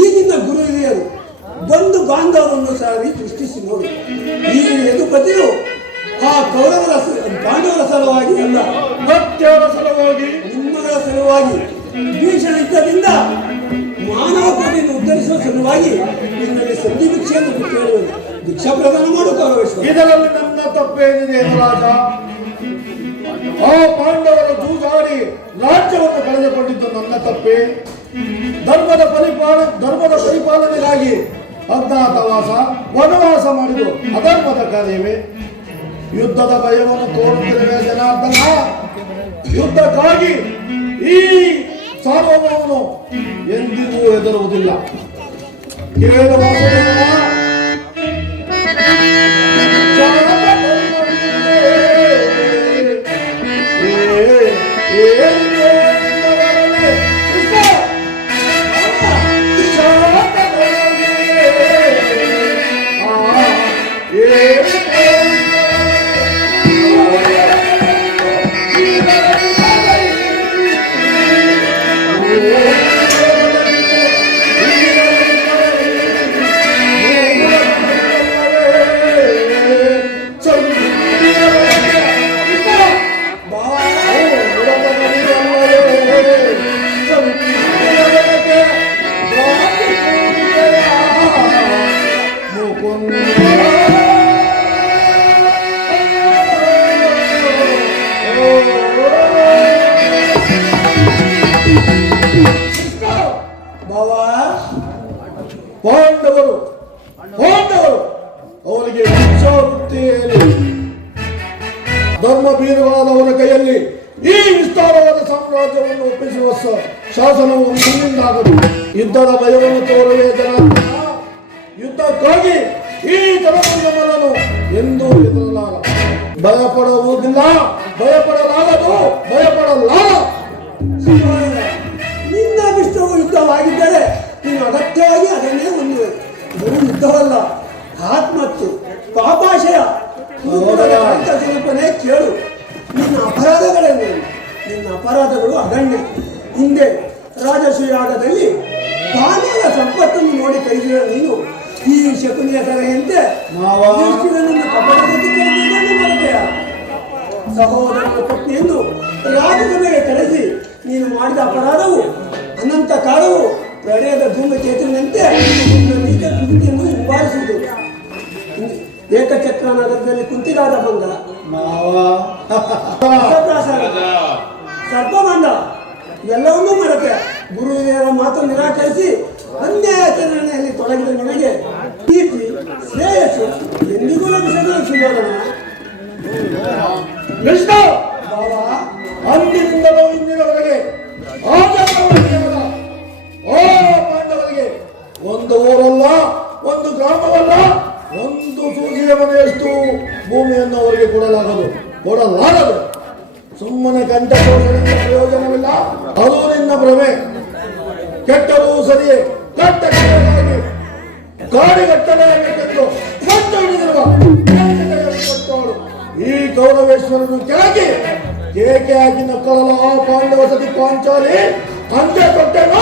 ಈಗಿನ ಗುರು ಹಿರಿಯರು ಬಂದು ಬಾಂಧವರನ್ನು ಸಾರಿ ಸೃಷ್ಟಿಸಿ ನೋಡಿ. ಈ ಯದುಪತಿಯು ಆ ಕೌರವರ ಪಾಂಡವರ ಸಲುವಾಗಿ ಅಲ್ಲ, ಭಕ್ತಿಯವರ ಸಲುವಾಗಿ, ನಿಮ್ಮಗಳ ಸಲುವಾಗಿ, ಭೀಷಣ ಯುದ್ಧದಿಂದ ಮಾನವ ಕೋಟಿಯನ್ನು ಉದ್ಧರಿಸುವ ಸಲುವಾಗಿ ನಿನ್ನಲ್ಲಿ ಸಂಧಿ ಭಿಕ್ಷೆಯನ್ನು ಕೇಳುವುದು. ಭಿಕ್ಷಾ ಪ್ರದಾನ ಮಾಡು ಕೌರವೇಶ್ವರ. ಇದರಲ್ಲಿ ನನ್ನ ತಪ್ಪೇನಿದೆ ರಾಜ? ಆ ಪಾಂಡವರು ಜೂಜಾಡಿ ರಾಜ್ಯವನ್ನು ಕಳೆದುಕೊಂಡಿದ್ದು ನನ್ನ ತಪ್ಪೇ? ಧರ್ಮದ ಪರಿಪಾಲನೆಗಾಗಿ ಅಜ್ಞಾತವಾಸ ವನವಾಸ ಮಾಡಿದ್ದು ಅಧರ್ಮದ ಕಾರ್ಯವೇ? ಯುದ್ಧದ ಭಯವನ್ನು ತೋರುತ್ತಿರುವ ಜನಾರ್ದನ, ಯುದ್ಧಕ್ಕಾಗಿ ಈ ಸಾರ್ವಭೌಮನು ಎಂದಿಗೂ ಹೆದರುವುದಿಲ್ಲ. ಕೇಳುವ ಪಾಂಡವರು ಅವರಿಗೆ ವೃತ್ತಿಯಲ್ಲಿ ಧರ್ಮ ಬೀರುವಾದವರ ಕೈಯಲ್ಲಿ ಈ ವಿಸ್ತಾರವಾದ ಸಾಮ್ರಾಜ್ಯವನ್ನು ಒಪ್ಪಿಸುವ ಶಾಸನವು ಮುಂದಿಂದಾಗದು. ಯುದ್ಧದ ಭಯವನ್ನು ತೋರುವೆ ಜನಾರ್ದನ, ಯುದ್ಧಕ್ಕಾಗಿ ಈ ಜನಮನನ್ನು ಎಂದೂ ಹೆದರಲಾರ. ಭಯಪಡುವುದಿಲ್ಲ, ಭಯಪಡಲಾಗದು, ಭಯಪಡಲಾರ. ನಿನ್ನ ಅಭಿಷ್ಟವು ಯುದ್ಧವಾಗಿದ್ದರೆ ನೀನು ಅಗತ್ಯವಾಗಿ ಅದನ್ನೇ ಹೊಂದುವೆ. ಇದು ಯುದ್ಧವಲ್ಲ, ಆತ್ಮಹತ್ಯೆ, ಪಾಪಾಶಯ. ಸ್ವರೂಪನೇ ಕೇಳು. ನಿನ್ನ ಅಪರಾಧಗಳೇನು? ನಿನ್ನ ಅಪರಾಧಗಳು ಅಗಣ್ಯ. ಹಿಂದೆ ರಾಜಸೂಯಾಗದಲ್ಲಿ ಪಾಂಡವರ ಸಂಪತ್ತನ್ನು ನೋಡಿ ಕೈದಿರುವ ನೀನು ಈ ಶಕುನಿಯ ಸಲಹೆಯಂತೆ ಮರೆತೆಯ ಸಹೋದರನ ಪತ್ನಿಯನ್ನು ರಾಜಸಭೆಗೆ ಕರೆಸಿ ನೀನು ಮಾಡಿದ ಅಪರಾಧವು ಅನಂತ ಕಾಲವು ಪ್ರಣಯದ ಧೂಮಕೇತುವಿನಂತೆ ನಿನ್ನ ನೀಚ ಕೃತಿಯನ್ನು ಹಿಂಬಾಲಿಸುವುದು. ಏಕಚಕ್ರ ನಗರದಲ್ಲಿ ಕುಂತಿದಾದ ಬಂದ ಮಾವ ಅಷ್ಟಪ್ರಾಸಾದ, ಸರ್ಪಬಂಧ ಎಲ್ಲವನ್ನೂ ಮರೆತೆ ಗುರು ಹಿರಿಯರ ಮಾತು ನಿರಾಕರಿಸಿ ಅನ್ಯಾಯಾಚರಣೆಯಲ್ಲಿ ತೊಡಗಿದ ನಿನಗೆ ಕೀರ್ತಿ ಶ್ರೇಯಸ್ಸು ಎಂದಿಗೂ ಲಭಿಸಲು ಸುಯೋಧನ. ಕೃಷ್ಣ ಬಾವ, ಅಂದಿನಿಂದಲೂ ಇಂದಿನವರೆಗೆ ಓ ಪಾಂಡವರಿಗೆ ಒಂದು ಊರಲ್ಲ, ಒಂದು ಗ್ರಾಮವಲ್ಲ, ಒಂದು ಸೂಜಿಯ ಮನೆಯಷ್ಟು ಭೂಮಿಯನ್ನು ಅವರಿಗೆ ಕೊಡಲಾಗದು. ಸುಮ್ಮನೆ ಕಂಠಕೋಶದಿಂದ ಪ್ರಯೋಜನವಿಲ್ಲ. ಅದು ನಿನ್ನ ಭ್ರಮೆ. ಕೆಟ್ಟರೂ ಸರಿಯೇ, ಕಟ್ಟಕಡೆಯಾಗಿ ಕಾಡಿಗಟ್ಟಲೆಯಾಗಬೇಕೆಂದು ಮತ್ತೆ ಹಿಡಿದಿರುವ ಈ ಕೌರವೇಶ್ವರನು ಕೆಳಗೆ ಕೇಕೆ ಹಾಕಿ ನಕ್ಕಳಲ್ಲ ಆ ಪಾಂಡವ ಸತಿ ಪಾಂಚಾಲಿ ಅಂತ್ಯ ಕೊಟ್ಟೇನು.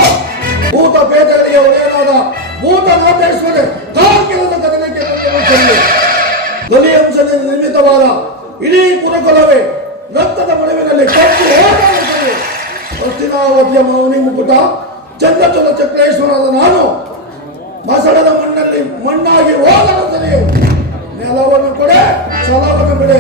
ಭೂತ ಪೇದಗಳಿಗೆ ಒಡೆಯನಾದ ಭೂತನಾಥೇಶ್ವರ ಕಾಲ್ಕೆಲದ ಕದನಕ್ಕೆ ಕಲಿಯಂಶದ ನಿರ್ಮಿತವಾದ ಇಡೀ ಕುರುಕುಲವೇ ರಕ್ತದ ಮಡುವಿನಲ್ಲಿ ಕಟ್ಟು ಹೋರಾಡುತ್ತದೆ. ಹಸ್ತಿನಾವತಿಯ ಮೌನಿ ಮುಕುಟ ಚಂದ್ರಚಲ ಚಕ್ರೇಶ್ವರನಾದ ನಾನು ಮಸಳದ ಮಣ್ಣಲ್ಲಿ ಮಣ್ಣಾಗಿ ಹೋಗಲು ಸರಿಯು. ನೆಲವನ್ನು ಕೊಡೆ, ಛಲವನ್ನು ಬಿಡೆ.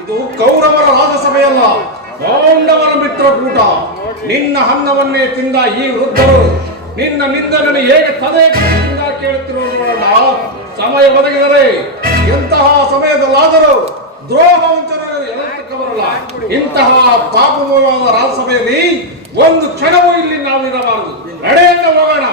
ಇದು ಕೌರವರ ರಾಜಸಭೆಯಲ್ಲ, ಪಾಂಡವರ ಮಿತ್ರಕೂಟ. ನಿನ್ನ ಅನ್ನವನ್ನೇ ತಿಂದ ಈ ವೃದ್ಧರು ನಿನ್ನ ನಿಂದನೆ ಹೇಗೆ ತಲೆಯಿಂದ ಕೇಳುತ್ತಿರುವ ನೋಡೋಣ. ಸಮಯ ಒದಗಿದರೆ ಎಂತಹ ಸಮಯದಲ್ಲಾದರೂ ದ್ರೋಹ ವಂಚನೆಲ್ಲ ಇಂತಹ ಪಾಪಮೂಲವಾದ ರಾಜಸಭೆಯಲ್ಲಿ ಒಂದು ಕ್ಷಣವೂ ಇಲ್ಲಿ ನಾವು ಇರಬಾರದು. ನಡೆಯಿಂದ ಹೋಗೋಣ.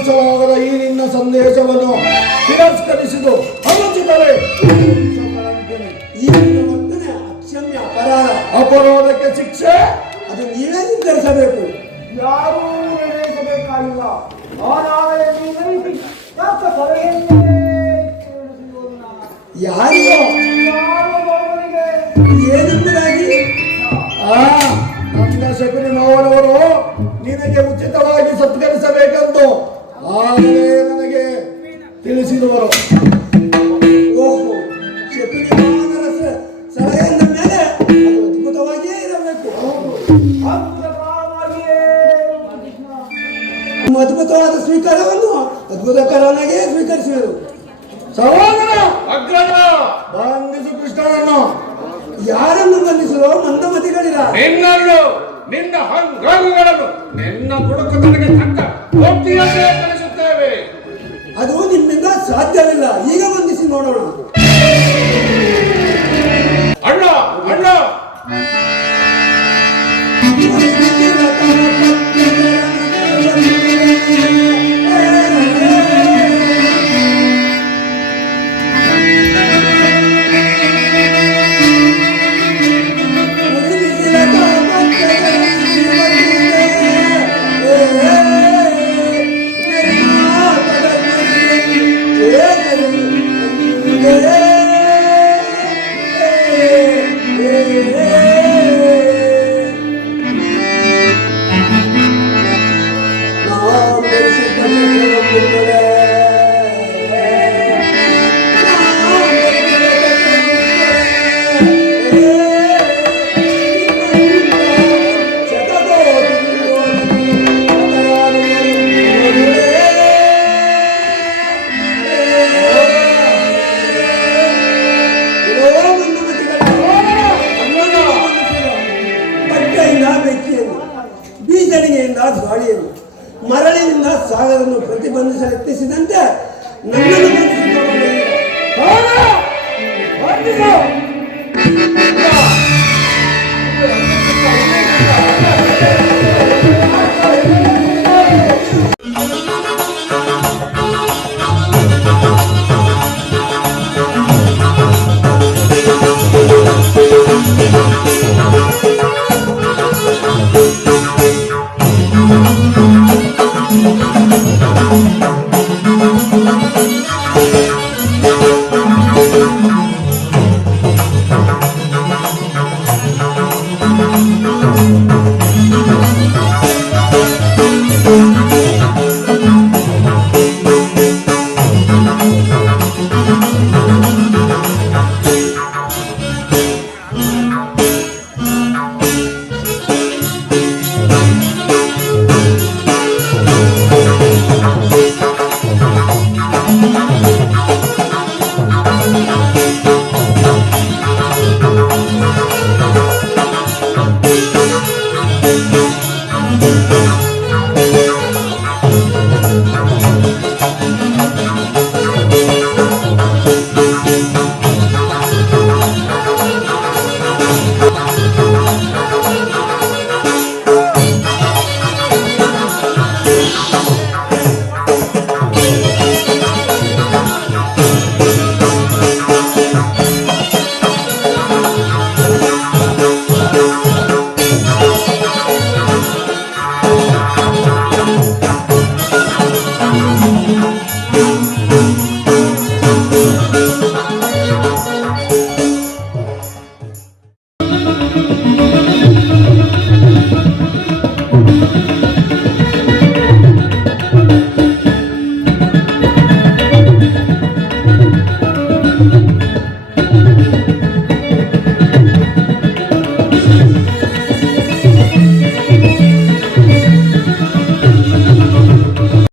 ವಿಚಾರಿಸಲಾಗದ ಈ ನಿನ್ನ ಸಂದೇಶವನ್ನು ತಿರಸ್ಕರಿಸಿದು ಅನುಚಿತವೇ? ಈ ನಿಮ್ಮ ವರ್ತನೆ ಅಕ್ಷಮ್ಯ ಅಪರಾಧ. ಅಪರಾಧಕ್ಕೆ ಶಿಕ್ಷೆ ಅದು ನೀವೇ ನಿರ್ಧರಿಸಬೇಕು. ಯಾರೂ ನಿರ್ಣಯಿಸಬೇಕಾಗಿಲ್ಲ. ಆನಾಗಲೇ ನಿರ್ಣಯಿಸಿ ತಕ್ಕ ಸಲಹೆಯನ್ನೇ ಕೇಳಿಸುವುದು ನಾನು. ಯಾರಿಗೋ ಯಾರೊಬ್ಬರಿಗೆ ಏನೆಂಬುದಾಗಿ ನನ್ನ ಶಕುನಿ ಮಾವನವರು ನಿನಗೆ ಉಚಿತವಾಗಿ ಸತ್ಕರಿಸಬೇಕೆಂದು ಆಗಲೇ ನನಗೆ ತಿಳಿಸಿದವರು. ಓಹೋ, ಶಕುನಿ ಮಾವನರ ಸಲಹೆಯಿಂದ ಮೇಲೆ ಅದು ಅದ್ಭುತವಾಗಿಯೇ ಇರಬೇಕು. ಅದ್ಭುತಕರವಾಗಿಯೇ ನಿಮ್ಮ ಅದ್ಭುತವಾದ ಸ್ವೀಕಾರವನ್ನು ಅದ್ಭುತಕರನಾಗೇ ಸ್ವೀಕರಿಸುವುದು. ಸಹೋದರ ಅಗ್ರಜ, ಬಂಧಿಸು ಕೃಷ್ಣನನ್ನು. ಯಾರನ್ನು ಬಂಧಿಸಲು ಮಂದಮತಿಗಳಿರ. ನಿನ್ನನ್ನು ನಿನ್ನ ಹಂಗಾಗುಗಳನ್ನು ನಿನ್ನ ಬುಡಕತನಕ್ಕೆ ತಕ್ಕ ಒಪ್ಪಿಯನ್ನೇ ಕಳಿಸುತ್ತೇವೆ. ಅದು ನಿಮ್ಮಿಂದ ಸಾಧ್ಯವಿಲ್ಲ. ಈಗ ಬಂಧಿಸಿ ನೋಡೋಣ. ಅಣ್ಣ ಅಣ್ಣ, ಬೀಜಣಿಗೆಯಿಂದ ಗಾಳಿಯನ್ನು, ಮರಳಿನಿಂದ ಸಾಗರನ್ನು ಪ್ರತಿಬಂಧಿಸಲು ಯತ್ನಿಸಿದಂತೆ ನನ್ನನ್ನು